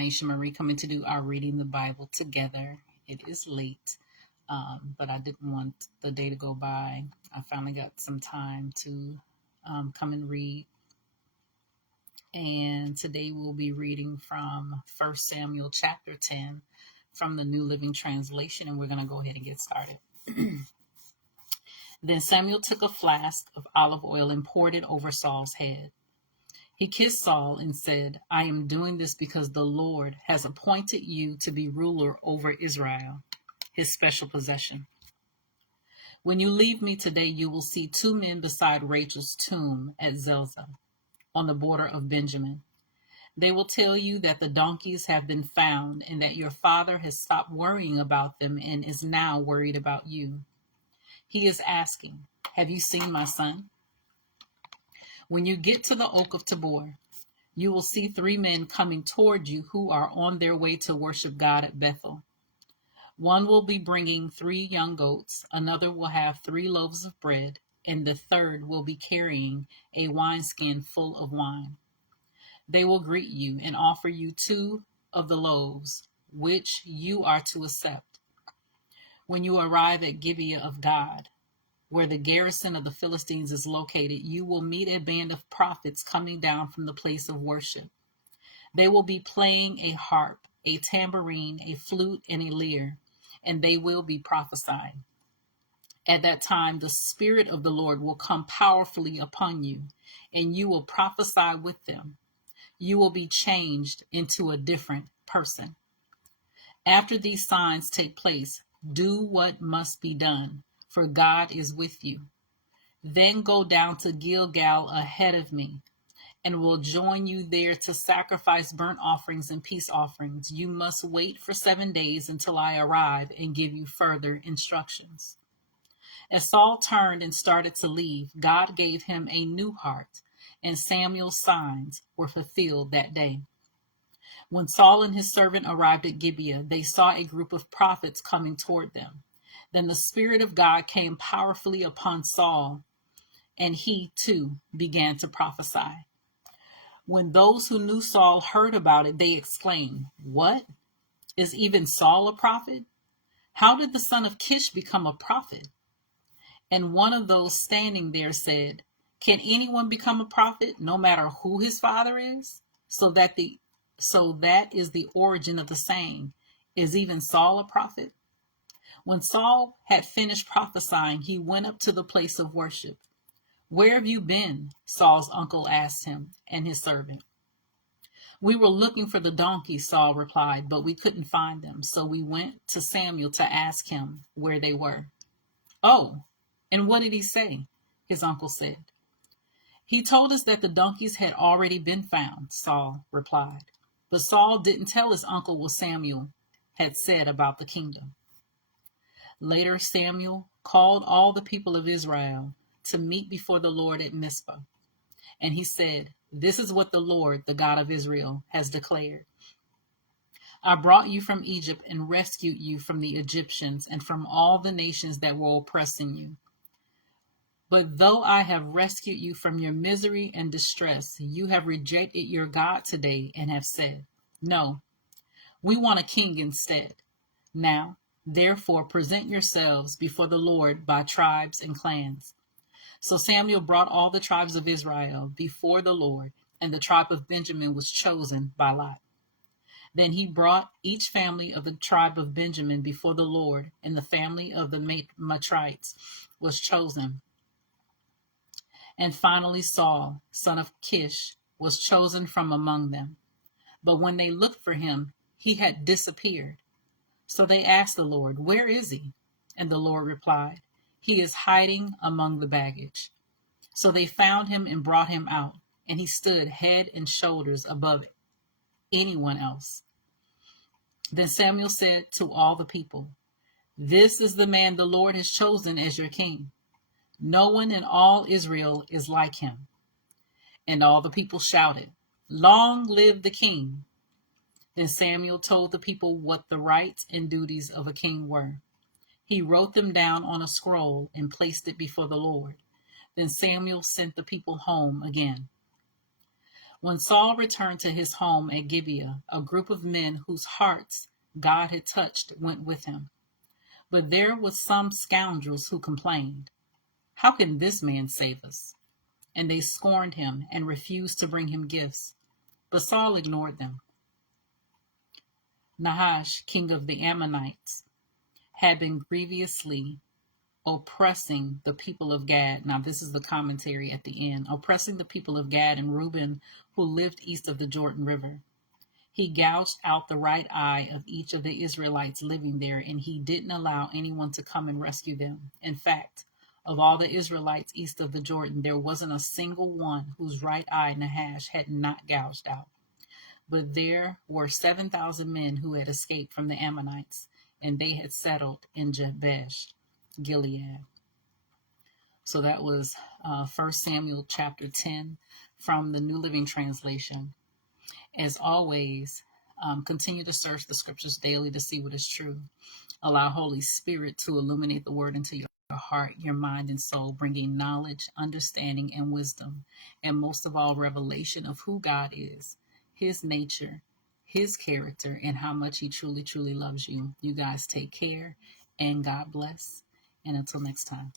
Myesha Marie coming to do our reading the Bible together. It is late, but I didn't want the day to go by. I finally got some time to come and read. And today we'll be reading from 1 Samuel chapter 10 from the New Living Translation, and we're going to go ahead and get started. Then Samuel took a flask of olive oil and poured it over Saul's head. He kissed Saul and said, I am doing this because the Lord has appointed you to be ruler over Israel, his special possession. When you leave me today, you will see 2 men beside Rachel's tomb at Zelzah, on the border of Benjamin. They will tell you that the donkeys have been found and that your father has stopped worrying about them and is now worried about you. He is asking, have you seen my son? When you get to the oak of Tabor, you will see 3 men coming toward you who are on their way to worship God at Bethel. One will be bringing 3 young goats, another will have 3 loaves of bread, and the third will be carrying a wineskin full of wine. They will greet you and offer you 2 of the loaves, which you are to accept. When you arrive at Gibeah of God, where the garrison of the Philistines is located, you will meet a band of prophets coming down from the place of worship. They will be playing a harp, a tambourine, a flute, and a lyre, and they will be prophesying. At that time, the Spirit of the Lord will come powerfully upon you, and you will prophesy with them. You will be changed into a different person. After these signs take place, do what must be done, for God is with you. Then go down to Gilgal ahead of me, and will join you there to sacrifice burnt offerings and peace offerings. You must wait for 7 days until I arrive and give you further instructions. As Saul turned and started to leave, God gave him a new heart, and Samuel's signs were fulfilled that day. When Saul and his servant arrived at Gibeah, they saw a group of prophets coming toward them. Then the Spirit of God came powerfully upon Saul, and he too began to prophesy. When those who knew Saul heard about it, they exclaimed, What? Is even Saul a prophet? How did the son of Kish become a prophet? And one of those standing there said, Can anyone become a prophet, no matter who his father is? So that is the origin of the saying, Is even Saul a prophet? When Saul had finished prophesying, he went up to the place of worship. Where have you been? Saul's uncle asked him and his servant. We were looking for the donkeys, Saul replied, but we couldn't find them. So we went to Samuel to ask him where they were. Oh, and what did he say? His uncle said. He told us that the donkeys had already been found, Saul replied. But Saul didn't tell his uncle what Samuel had said about the kingdom. Later, Samuel called all the people of Israel to meet before the Lord at Mizpah. And he said, This is what the Lord, the God of Israel, has declared. I brought you from Egypt and rescued you from the Egyptians and from all the nations that were oppressing you. But though I have rescued you from your misery and distress, you have rejected your God today and have said, No, we want a king instead. Now, therefore, present yourselves before the Lord by tribes and clans. So Samuel brought all the tribes of Israel before the Lord, and the tribe of Benjamin was chosen by lot. Then he brought each family of the tribe of Benjamin before the Lord, and the family of the Matrites was chosen. And finally Saul, son of Kish, was chosen from among them. But when they looked for him, he had disappeared. So they asked the Lord, Where is he? And the Lord replied, He is hiding among the baggage. So they found him and brought him out, and he stood head and shoulders above anyone else. Then Samuel said to all the people, This is the man the Lord has chosen as your king. No one in all Israel is like him. And all the people shouted, Long live the king. Then Samuel told the people what the rights and duties of a king were. He wrote them down on a scroll and placed it before the Lord. Then Samuel sent the people home again. When Saul returned to his home at Gibeah, a group of men whose hearts God had touched went with him. But there were some scoundrels who complained, "How can this man save us?" And they scorned him and refused to bring him gifts. But Saul ignored them. Nahash, king of the Ammonites, had been grievously oppressing the people of Gad. Now, this is the commentary at the end. Oppressing the people of Gad and Reuben, who lived east of the Jordan River. He gouged out the right eye of each of the Israelites living there, and he didn't allow anyone to come and rescue them. In fact, of all the Israelites east of the Jordan, there wasn't a single one whose right eye Nahash had not gouged out. But there were 7,000 men who had escaped from the Ammonites, and they had settled in Jabesh, Gilead. So that was 1 Samuel chapter 10 from the New Living Translation. As always, continue to search the scriptures daily to see what is true. Allow Holy Spirit to illuminate the word into your heart, your mind, and soul, bringing knowledge, understanding, and wisdom, and most of all, revelation of who God is, his nature, his character, and how much he truly, truly loves you. You guys take care, and God bless. And until next time.